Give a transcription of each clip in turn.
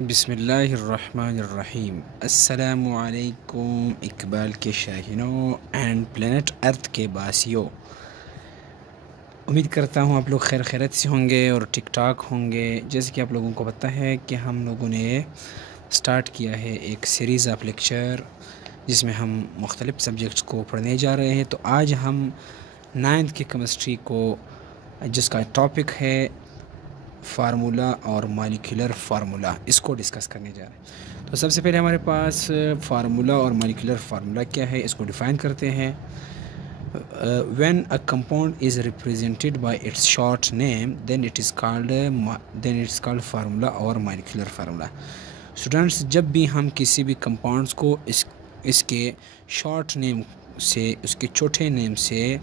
बिस्मिल्लाहिर्रहमानिर्रहीम। अस्सलामुअलैकुम इकबाल के शाहीनों एंड प्लेनेट अर्थ के बासियों। उम्मीद करता हूँ आप लोग खैर खैरियत से होंगे और ठीक ठाक होंगे। जैसे कि आप लोगों को पता है कि हम लोगों ने स्टार्ट किया है एक सीरीज़ ऑफ लेक्चर जिसमें हम मुख्तलिफ़ सब्जेक्ट्स को पढ़ने जा रहे हैं। तो आज हम 9th की केमिस्ट्री को, जिसका टॉपिक है फार्मूला और मॉलिक्यूलर फार्मूला, इसको डिस्कस करने जा रहे हैं। तो सबसे पहले हमारे पास फार्मूला और मॉलिक्यूलर फार्मूला क्या है, इसको डिफ़ाइन करते हैं। When a compound is represented by its short name then it's called formula और मॉलिक्यूलर फार्मूला। स्टूडेंट्स, जब भी हम किसी भी कंपाउंड्स को इसके शॉर्ट नेम से, उसके छोटे नेम से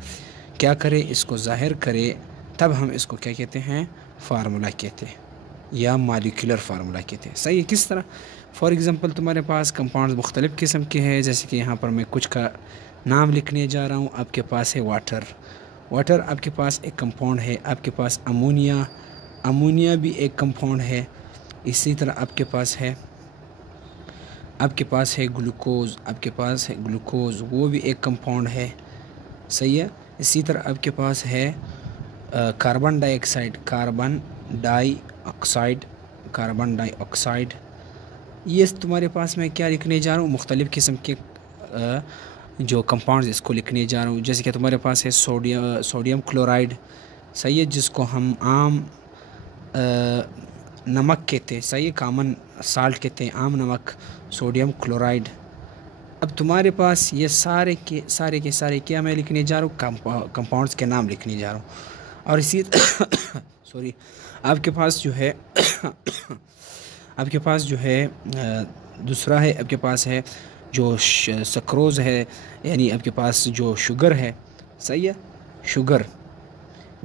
क्या करें, इसको ज़ाहिर करें, तब हम इसको क्या कहते हैं, फार्मूला कहते हैं या मॉलिक्यूलर फार्मूला कहते हैं। सही है। किस तरह? फॉर एग्ज़ाम्पल तुम्हारे पास कंपाउंड्स मुख्तलिफ़ किस्म के हैं। जैसे कि यहाँ पर मैं कुछ का नाम लिखने जा रहा हूँ। आपके पास है वाटर। वाटर आपके पास एक कंपाउंड है। आपके पास अमोनिया, अमोनिया भी एक कंपाउंड है। इसी तरह आपके पास है ग्लूकोज़, आपके पास है ग्लूकोज़, वो भी एक कंपाउंड है। सही है। इसी तरह आपके पास है कार्बन डाइऑक्साइड, कार्बन डाइऑक्साइड। ये तुम्हारे पास मैं क्या लिखने जा रहा हूँ, मुख्तलिफ़ किस्म के जो कंपाउंड्स, इसको लिखने जा रहा हूँ। जैसे कि तुम्हारे पास है सोडियम क्लोराइड। सही है, जिसको हम आम नमक कहते हैं। सही है, कॉमन साल्ट कहते हैं, आम नमक, सोडियम क्लोराइड। अब तुम्हारे पास ये सारे के सारे क्या मैं लिखने जा रहा हूँ, कंपाउंड्स के नाम लिखने जा रहा हूँ। और इसी सॉरी, आपके पास जो है दूसरा है, आपके पास है जो सक्रोज़ है, यानी आपके पास जो शुगर है। सही है, शुगर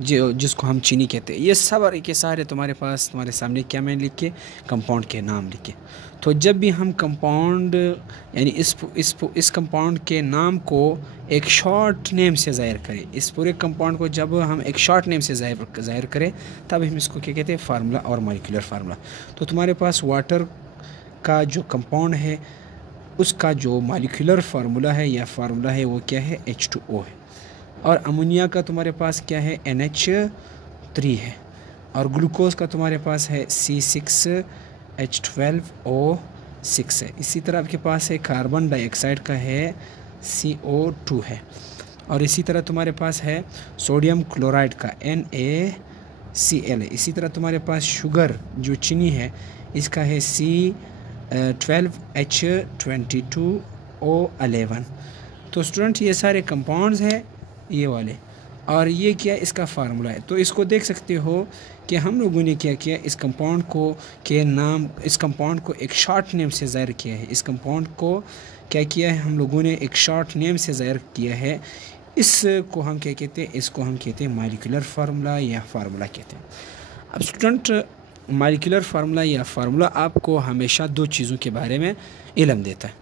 जिसको हम चीनी कहते हैं। ये सब के सारे तुम्हारे पास, तुम्हारे सामने क्या मैंने लिखे, कंपाउंड के नाम लिखे। तो जब भी हम कंपाउंड, यानी इस कंपाउंड के नाम को एक शॉर्ट नेम से ज़ाहिर करें, इस पूरे कंपाउंड को जब हम एक शॉर्ट नेम से ज़ाहिर करें, तब हम इसको क्या कहते हैं, फार्मूला और मॉलिक्यूलर फार्मूला। तो तुम्हारे पास वाटर का जो कंपाउंड है, उसका जो मॉलिक्यूलर फार्मूला है या फार्मूला है, वो क्या है, H2O है। और अमोनिया का तुम्हारे पास क्या है, NH3 है। और ग्लूकोज़ का तुम्हारे पास है C6H12O6 है। इसी तरह आपके पास है कार्बन डाइऑक्साइड का है CO2 है। और इसी तरह तुम्हारे पास है सोडियम क्लोराइड का NaCl है। इसी तरह तुम्हारे पास शुगर जो चीनी है, इसका है C12H22O11। तो स्टूडेंट, ये सारे कंपाउंड्स हैं, ये वाले, और ये क्या, इसका फार्मूला है। तो इसको देख सकते हो कि हम लोगों ने क्या किया, इस कंपाउंड को एक शॉर्ट नेम से ज़ाहिर किया है। इस कंपाउंड को क्या किया है, हम लोगों ने एक शॉर्ट नेम से ज़ाहिर किया है। इसको हम क्या कहते हैं, इसको हम कहते हैं मॉलिक्यूलर फार्मूला या फार्मूला कहते हैं। अब स्टूडेंट, मॉलिक्यूलर फार्मूला या फार्मूला आपको हमेशा दो चीज़ों के बारे में इल्म देता है।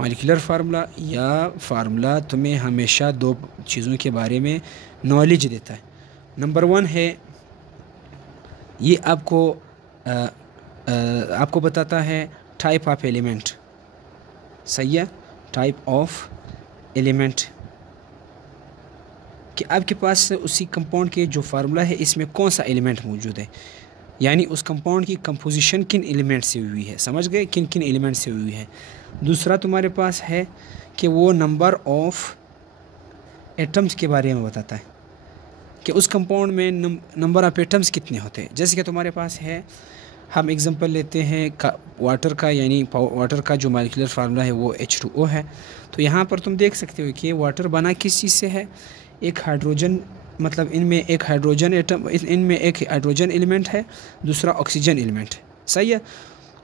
मॉलिक्यूलर फार्मूला या फार्मूला तुम्हें हमेशा दो चीज़ों के बारे में नॉलेज देता है। नंबर 1 है, ये आपको बताता है टाइप ऑफ एलिमेंट। सही है, टाइप ऑफ एलिमेंट, कि आपके पास उसी कंपाउंड के जो फार्मूला है, इसमें कौन सा एलिमेंट मौजूद है, यानी उस कंपाउंड की कंपोजिशन किन एलिमेंट से हुई है। समझ गए, किन किन एलिमेंट से हुई है। दूसरा तुम्हारे पास है कि वो नंबर ऑफ एटम्स के बारे में बताता है कि उस कंपाउंड में नंबर ऑफ एटम्स कितने होते हैं। जैसे कि तुम्हारे पास है, हम एग्जांपल लेते हैं वाटर का, यानी वाटर का जो मॉलिक्यूलर फार्मूला है वो H2O है। तो यहाँ पर तुम देख सकते हो कि वाटर बना किस चीज़ से है, एक हाइड्रोजन, मतलब इनमें एक हाइड्रोजन एलिमेंट है, दूसरा ऑक्सीजन एलिमेंट है। सही है।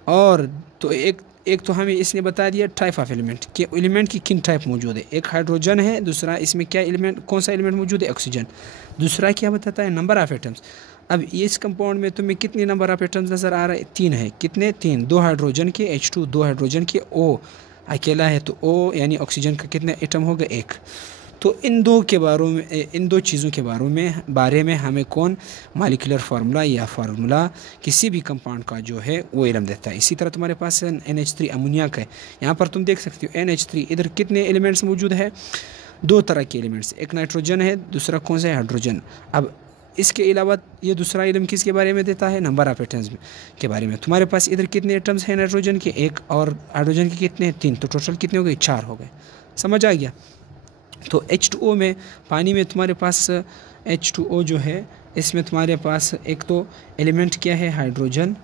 और तो एक तो हमें इसने बता दिया टाइप ऑफ एलिमेंट, कि एलिमेंट की किन टाइप मौजूद है। एक हाइड्रोजन है, दूसरा इसमें क्या एलिमेंट, कौन सा एलिमेंट मौजूद है, ऑक्सीजन। दूसरा क्या बताता है, नंबर ऑफ एटम्स। अब इस कंपाउंड में तुम्हें कितने नंबर ऑफ एटम्स नज़र आ रहा है, 3 है। कितने, 3, 2 हाइड्रोजन के H2, 2 हाइड्रोजन के O अकेला है, तो O यानी ऑक्सीजन का कितने एटम होगा, 1। तो इन दो चीज़ों के बारे में हमें कौन मॉलिक्यूलर फार्मूला या फार्मूला किसी भी कंपाउंड का जो है वो इल्म देता है। इसी तरह तुम्हारे पास NH3 अमोनिया का है। यहाँ पर तुम देख सकते हो NH3, इधर कितने एलिमेंट्स मौजूद है, 2 तरह के एलिमेंट्स, एक नाइट्रोजन है, दूसरा कौन सा है, हाइड्रोजन। अब इसके अलावा ये दूसरा इल्म किसके बारे में देता है, नंबर ऑफ एटम्स के बारे में। तुम्हारे पास इधर कितने एटम्स हैं नाइट्रोजन के, 1, और हाइड्रोजन के कितने, 3, तो टोटल कितने हो गए, 4 हो गए। समझ आ गया। तो H2O में, पानी में तुम्हारे पास H2O जो है, इसमें तुम्हारे पास एक तो एलिमेंट क्या है, हाइड्रोजन,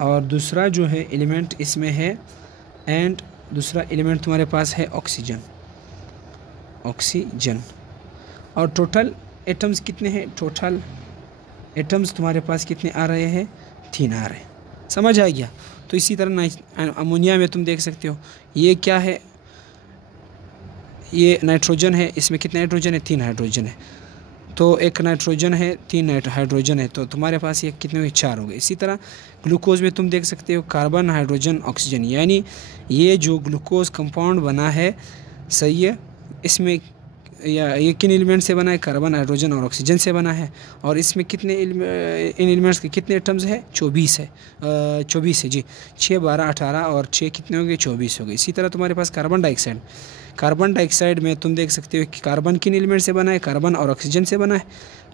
और दूसरा जो है एलिमेंट इसमें है, एंड दूसरा एलिमेंट तुम्हारे पास है ऑक्सीजन। और टोटल एटम्स कितने हैं, टोटल एटम्स तुम्हारे पास कितने आ रहे हैं, 3 आ रहे हैं। समझ आ गया। तो इसी तरह अमोनिया में तुम देख सकते हो, ये क्या है, ये नाइट्रोजन है, इसमें कितने हाइड्रोजन है, 3 हाइड्रोजन है। तो एक नाइट्रोजन है, 3 हाइड्रोजन है, तो तुम्हारे पास ये कितने हुए, 4 हो गए। इसी तरह ग्लूकोज में तुम देख सकते हो कार्बन, हाइड्रोजन, ऑक्सीजन, यानी ये जो ग्लूकोज कंपाउंड बना है, सही है, इसमें या ये किन एलिमेंट से बना है, कार्बन, हाइड्रोजन और ऑक्सीजन से बना है। और इसमें कितने इन एलिमेंट्स के कितने एटम्स है, 24 है, 24 है जी, 6, 12, 18 और 6 कितने हो गए, 24 हो गए। इसी तरह तुम्हारे पास कार्बन डाइऑक्साइड में तुम देख सकते हो कि कार्बन किन एलिमेंट से बना है, कार्बन और ऑक्सीजन से बना है,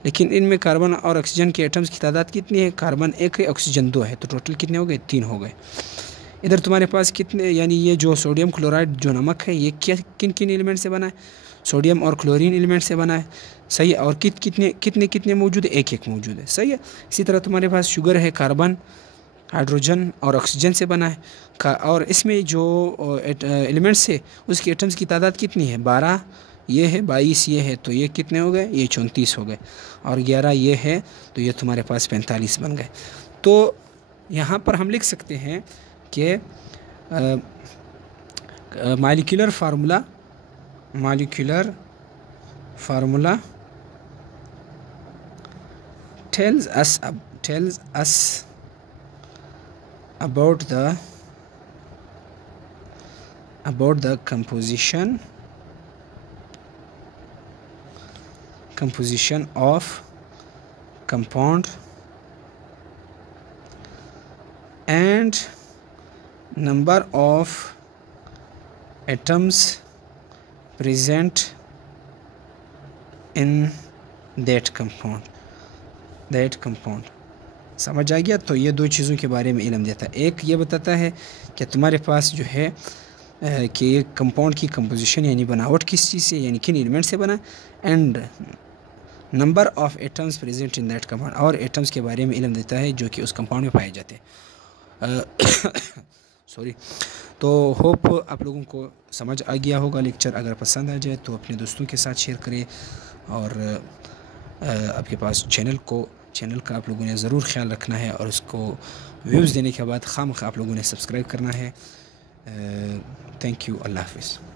लेकिन इनमें कार्बन और ऑक्सीजन के एटम्स की तादाद कितनी है, कार्बन 1 है, ऑक्सीजन 2 है, तो टोटल कितने हो गए, 3 हो गए। इधर तुम्हारे पास कितने, यानी ये जो सोडियम क्लोराइड जो नमक है, ये किन किन एलिमेंट से बना है, सोडियम और क्लोरीन एलिमेंट से बना है, सही है। और कितने मौजूद है, 1 मौजूद है, सही है। इसी तरह तुम्हारे पास शुगर है, कार्बन, हाइड्रोजन और ऑक्सीजन से बना है, और इसमें जो एलिमेंट्स है उसके एटम्स की तादाद कितनी है, 12 ये है, 22 ये है, तो ये कितने हो गए, ये 34 हो गए, और 11 ये है, तो ये तुम्हारे पास 45 बन गए। तो यहाँ पर हम लिख सकते हैं कि molecular formula tells us about the composition of compound and number of atoms present in that compound। समझ आ गया। तो ये 2 चीज़ों के बारे में इल्म देता है। एक ये बताता है कि तुम्हारे पास जो है कि ये कंपाउंड की कंपोजिशन यानी बनावट किस चीज़ से, यानी किन एलिमेंट से बना, and number of atoms present in that compound, और एटम्स के बारे में इल्म देता है जो कि उस कंपाउंड में पाए जाते हैं। सॉरी। तो होप आप लोगों को समझ आ गया होगा लेक्चर। अगर पसंद आ जाए तो अपने दोस्तों के साथ शेयर करें, और आपके पास चैनल का आप लोगों ने ज़रूर ख्याल रखना है, और उसको व्यूज़ देने के बाद खामखा आप लोगों ने सब्सक्राइब करना है। Thank you. अल्लाह हाफ़िज़।